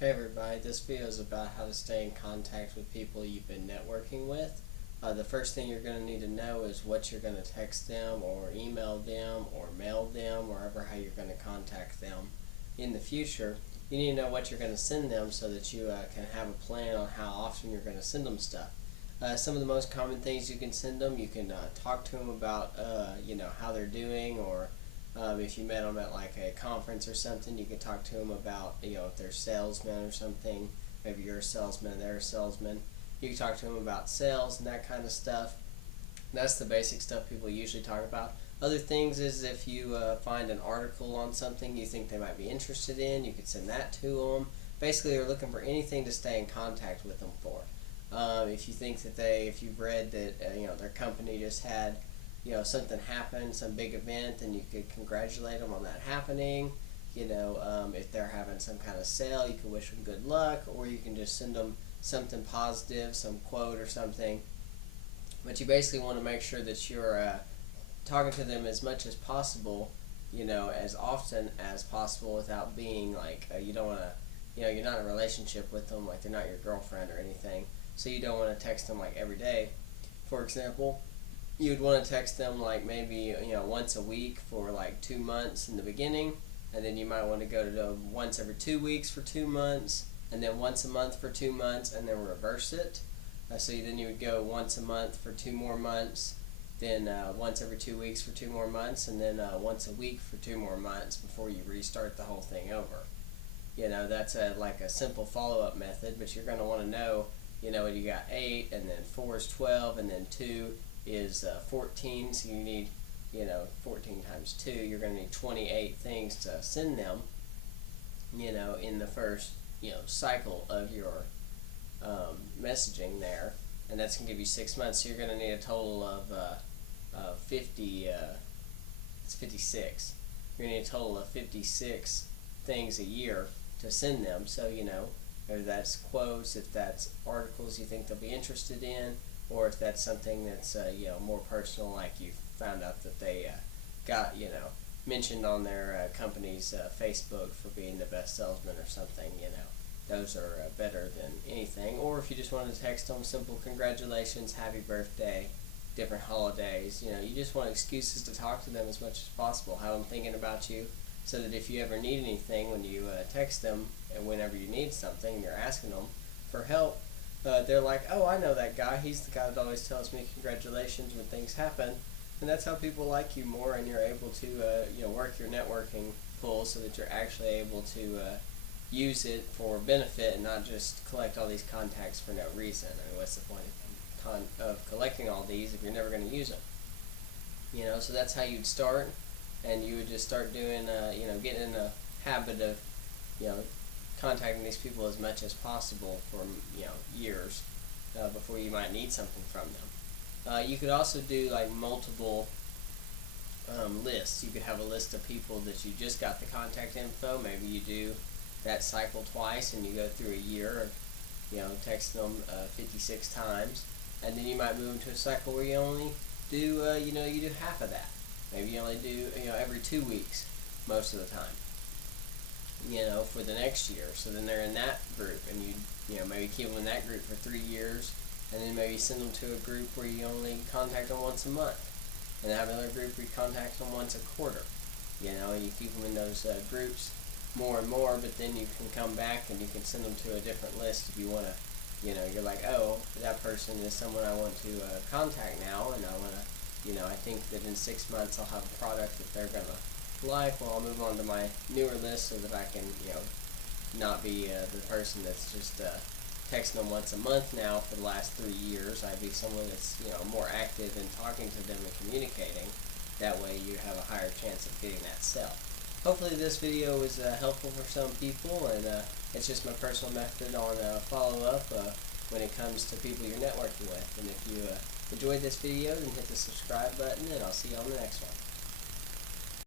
Hey everybody, this video is about how to stay in contact with people you've been networking with. The first thing you're going to need to know is what you're going to text them or email them or mail them, wherever how you're going to contact them in the future. You need to know what you're going to send them so that you can have a plan on how often you're going to send them stuff. Some of the most common things you can send them, you can talk to them about how they're doing, or if you met them at like a conference or something, you can talk to them about, if they're salesmen or something. Maybe you're a salesman, they're a salesman. You can talk to them about sales and that kind of stuff. That's the basic stuff people usually talk about. Other things is if you find an article on something you think they might be interested in, you could send that to them. Basically, you're looking for anything to stay in contact with them for. If you think that if you've read that their company just had something happen, some big event, then you could congratulate them on that happening. If they're having some kind of sale, you can wish them good luck, or you can just send them something positive, some quote or something. But you basically want to make sure that you're talking to them as much as possible, as often as possible, without being like you don't want to, you're not in a relationship with them, like they're not your girlfriend or anything. So you don't want to text them like every day. For example, you would want to text them like maybe once a week for like 2 months in the beginning, and then you might want to go to once every 2 weeks for 2 months, and then once a month for 2 months, and then reverse it. Then you would go once a month for 2 more months, then once every 2 weeks for 2 more months, and then once a week for 2 more months before you restart the whole thing over. That's like a simple follow-up method, but you're going to want to know, you got 8, and then 4 is 12, and then 2 is 14, so you need 14 times 2, you're going to need 28 things to send them in the first cycle of your messaging there, and that's going to give you 6 months, so you're going to need a total of 50, it's 56, you're going to need a total of 56 things a year to send them. So whether that's quotes, if that's articles you think they'll be interested in, or if that's something that's more personal, like you found out that they got mentioned on their company's Facebook for being the best salesman or something. Those are better than anything. Or if you just want to text them simple congratulations, happy birthday, different holidays. You just want excuses to talk to them as much as possible. Have them thinking about you, so that if you ever need anything, when you text them, and whenever you need something, you're asking them for help. They're like, oh, I know that guy. He's the guy that always tells me congratulations when things happen. And that's how people like you more, and you're able to work your networking pool so that you're actually able to use it for benefit and not just collect all these contacts for no reason. I mean, what's the point of collecting all these if you're never going to use them? So that's how you'd start, and you would just start doing, getting in the habit of, contacting these people as much as possible for years before you might need something from them. You could also do like multiple lists. You could have a list of people that you just got the contact info. Maybe you do that cycle twice, and you go through a year of texting them 56 times, and then you might move into a cycle where you only do you do half of that. Maybe you only do every 2 weeks most of the time. For the next year. So then they're in that group, and you maybe keep them in that group for 3 years, and then maybe send them to a group where you only contact them once a month, and have another group where you contact them once a quarter. And you keep them in those groups more and more, but then you can come back and you can send them to a different list if you want to. You're like, oh, that person is someone I want to contact now, and I want to, I think that in 6 months I'll have a product that they're going to like. Well, I'll move on to my newer list so that I can, not be the person that's just texting them once a month now for the last 3 years. I'd be someone that's, more active in talking to them and communicating. That way you have a higher chance of getting that sell. Hopefully this video was helpful for some people, and it's just my personal method on follow-up when it comes to people you're networking with. And if you enjoyed this video, then hit the subscribe button, and I'll see you on the next one.